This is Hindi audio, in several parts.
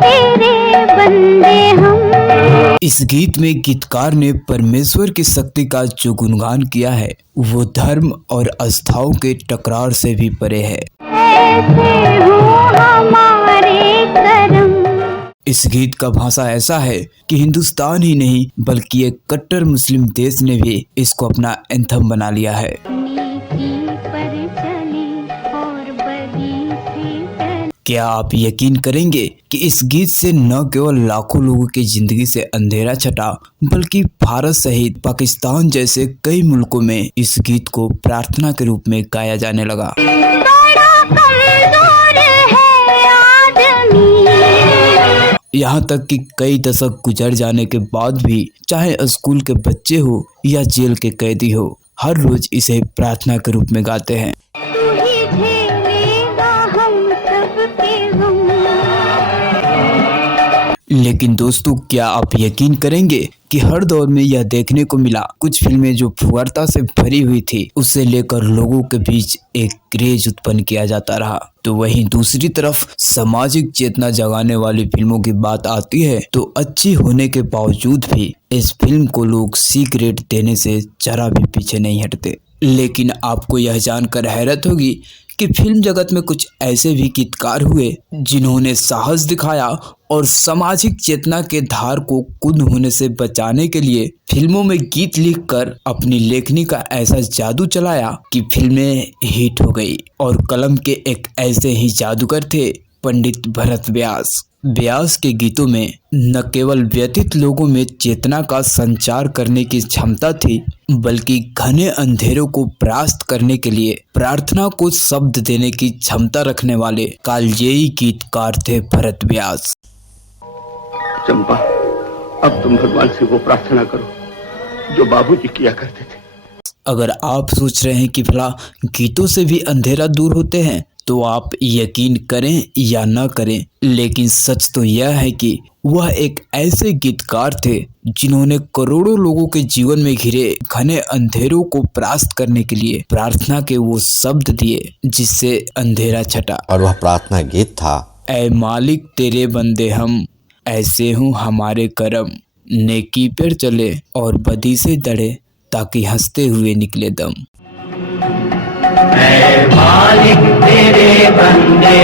तेरे बंदे हम। इस गीत में गीतकार ने परमेश्वर की शक्ति का जो गुणगान किया है वो धर्म और आस्थाओं के टकरार से भी परे है। ऐसे हो हमारे करम। इस गीत का भाषा ऐसा है कि हिंदुस्तान ही नहीं बल्कि एक कट्टर मुस्लिम देश ने भी इसको अपना एंथम बना लिया है। नीति पर चली और बदी से डरी। क्या आप यकीन करेंगे कि इस गीत से न केवल लाखों लोगों की जिंदगी से अंधेरा छटा बल्कि भारत सहित पाकिस्तान जैसे कई मुल्कों में इस गीत को प्रार्थना के रूप में गाया जाने लगा। यहाँ तक कि कई दशक गुजर जाने के बाद भी चाहे स्कूल के बच्चे हो या जेल के कैदी हो, हर रोज इसे प्रार्थना के रूप में गाते हैं। लेकिन दोस्तों, क्या आप यकीन करेंगे कि हर दौर में यह देखने को मिला। कुछ फिल्में जो फुहारता से भरी हुई थी उसे लेकर लोगों के बीच एक क्रेज उत्पन्न किया जाता रहा, तो वहीं दूसरी तरफ सामाजिक चेतना जगाने वाली फिल्मों की बात आती है तो अच्छी होने के बावजूद भी इस फिल्म को लोग सीक्रेट देने से जरा भी पीछे नहीं हटते। लेकिन आपको यह जानकर हैरत होगी कि फिल्म जगत में कुछ ऐसे भी गीतकार हुए जिन्होंने साहस दिखाया और सामाजिक चेतना के धार को कुंद होने से बचाने के लिए फिल्मों में गीत लिखकर अपनी लेखनी का ऐसा जादू चलाया कि फिल्में हिट हो गई। और कलम के एक ऐसे ही जादूगर थे पंडित भरत व्यास। व्यास के गीतों में न केवल व्यथित लोगों में चेतना का संचार करने की क्षमता थी बल्कि घने अंधेरों को परास्त करने के लिए प्रार्थना को शब्द देने की क्षमता रखने वाले कालजयी गीतकार थे भरत व्यास। चंपा, अब तुम भगवान से वो प्रार्थना करो जो बाबूजी किया करते थे। अगर आप सोच रहे हैं कि भला गीतों से भी अंधेरा दूर होते हैं तो आप यकीन करें या न करें, लेकिन सच तो यह है कि वह एक ऐसे गीतकार थे जिन्होंने करोड़ों लोगों के जीवन में घिरे घने अंधेरों को परास्त करने के लिए प्रार्थना के वो शब्द दिए जिससे अंधेरा छटा। और वह प्रार्थना गीत था, ऐ मालिक तेरे बंदे हम, ऐसे हूँ हमारे करम, नेकी पर चले और बदी से डरे ताकि हंसते हुए निकले दम। मालिक तेरे बंदे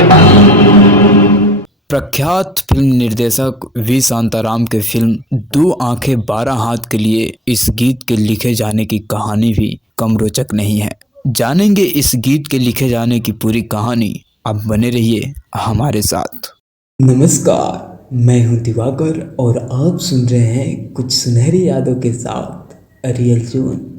प्रख्यात फिल्म निर्देशक वी शांताराम के फिल्म 2 आंखें 12 हाथ के लिए इस गीत के लिखे जाने की कहानी भी कम रोचक नहीं है। जानेंगे इस गीत के लिखे जाने की पूरी कहानी, आप बने रहिए हमारे साथ। नमस्कार, मैं हूं दिवाकर और आप सुन रहे हैं कुछ सुनहरी यादों के साथ रियल जोन।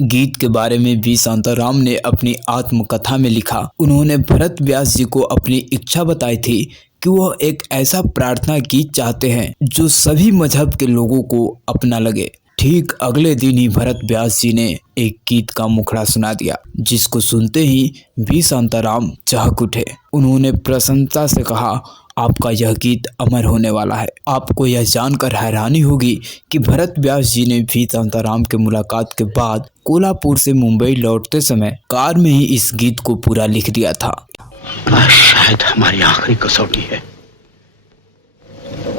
गीत के बारे में वी शांताराम ने अपनी आत्मकथा में लिखा, उन्होंने भरत व्यास जी को अपनी इच्छा बताई थी कि वह एक ऐसा प्रार्थना गीत चाहते हैं जो सभी मजहब के लोगों को अपना लगे। ठीक अगले दिन ही भरत व्यास जी ने एक गीत का मुखड़ा सुना दिया जिसको सुनते ही वी शांताराम चहक उठे। उन्होंने प्रसन्नता से कहा, आपका यह गीत अमर होने वाला है। आपको यह जानकर हैरानी होगी कि भरत व्यास जी ने वी शांताराम के मुलाकात के बाद कोल्हापुर से मुंबई लौटते समय कार में ही इस गीत को पूरा लिख दिया था। शायद हमारी आखिरी कसौटी है,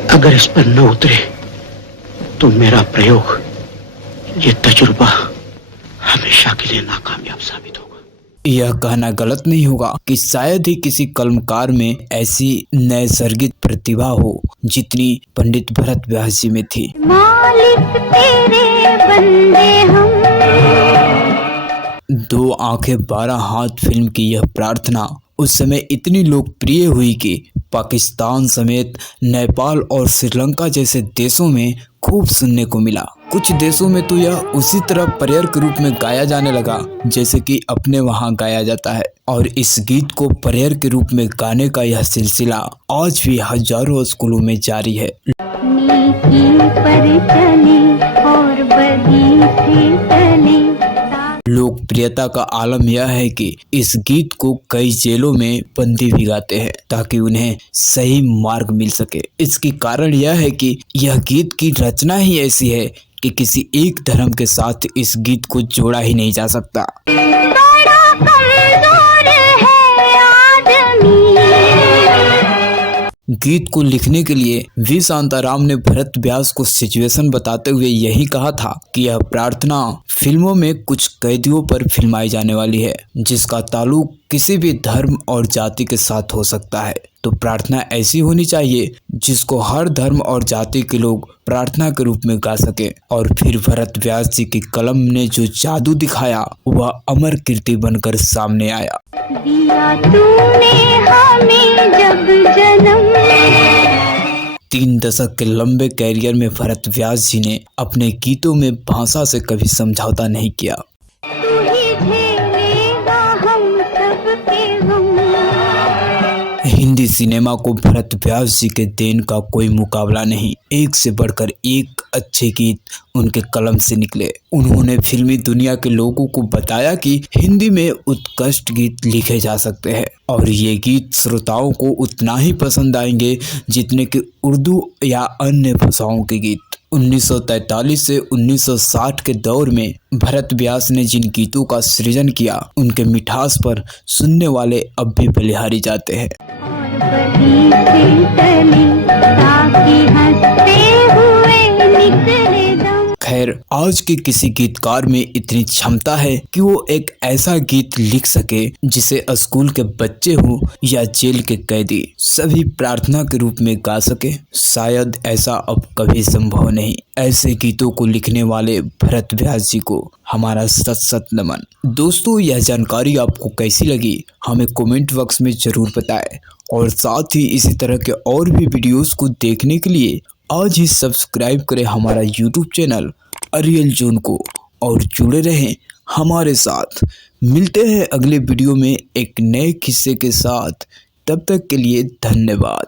अगर इस पर न उतरे तो मेरा प्रयोग, ये तजुर्बा हमेशा के लिए नाकामयाब साबित होगा। यह कहना गलत नहीं होगा कि शायद ही किसी कलमकार में ऐसी नैसर्गिक प्रतिभा हो जितनी पंडित भरत व्यास जी में थी। मालिक तेरे बंदे हम। 2 आंखें 12 हाथ फिल्म की यह प्रार्थना उस समय इतनी लोकप्रिय हुई कि पाकिस्तान समेत नेपाल और श्रीलंका जैसे देशों में खूब सुनने को मिला। कुछ देशों में तो यह उसी तरह प्रेयर के रूप में गाया जाने लगा जैसे कि अपने वहां गाया जाता है। और इस गीत को प्रेयर के रूप में गाने का यह सिलसिला आज भी हजारों स्कूलों में जारी है। नीति पर चले और बदी से टले। लोकप्रियता का आलम यह है कि इस गीत को कई जेलों में बंदी भी गाते हैं ताकि उन्हें सही मार्ग मिल सके। इसकी कारण यह है कि यह गीत की रचना ही ऐसी है कि किसी एक धर्म के साथ इस गीत को जोड़ा ही नहीं जा सकता। गीत को लिखने के लिए वी शांताराम ने भरत व्यास को सिचुएशन बताते हुए यही कहा था कि यह प्रार्थना फिल्मों में कुछ कैदियों पर फिल्माई जाने वाली है, जिसका ताल्लुक किसी भी धर्म और जाति के साथ हो सकता है। तो प्रार्थना ऐसी होनी चाहिए जिसको हर धर्म और जाति के लोग प्रार्थना के रूप में गा सके। और फिर भरत व्यास जी की कलम ने जो जादू दिखाया वह अमर कीर्ति बनकर सामने आया। दिया तूने हमें जब जन्म, 3 दशक के लंबे कैरियर में भरत व्यास जी ने अपने गीतों में भाषा से कभी समझौता नहीं किया। तू ही झेलेगा हम सबके गम। हिंदी सिनेमा को भरत व्यास जी के देन का कोई मुकाबला नहीं। एक से बढ़कर एक अच्छे गीत उनके कलम से निकले। उन्होंने फिल्मी दुनिया के लोगों को बताया कि हिंदी में उत्कृष्ट गीत लिखे जा सकते हैं और ये गीत श्रोताओं को उतना ही पसंद आएंगे जितने कि उर्दू या अन्य भाषाओं के गीत। 1943 से 1960 के दौर में भरत व्यास ने जिन गीतों का सृजन किया उनके मिठास पर सुनने वाले अब भी बलिहारी जाते हैं। और बदी से तली ताकि हंसते हुए निकले दम। खैर, आज के किसी गीतकार में इतनी क्षमता है कि वो एक ऐसा गीत लिख सके जिसे स्कूल के बच्चे हों या जेल के कैदी सभी प्रार्थना के रूप में गा सके। शायद ऐसा अब कभी संभव नहीं। ऐसे गीतों को लिखने वाले भरत व्यास जी को हमारा सत सत नमन। दोस्तों, यह जानकारी आपको कैसी लगी हमें कमेंट बॉक्स में जरूर बताएं और साथ ही इसी तरह के और भी वीडियोस को देखने के लिए आज ही सब्सक्राइब करें हमारा यूट्यूब चैनल अरियल जोन को और जुड़े रहें हमारे साथ। मिलते हैं अगले वीडियो में एक नए किस्से के साथ। तब तक के लिए धन्यवाद।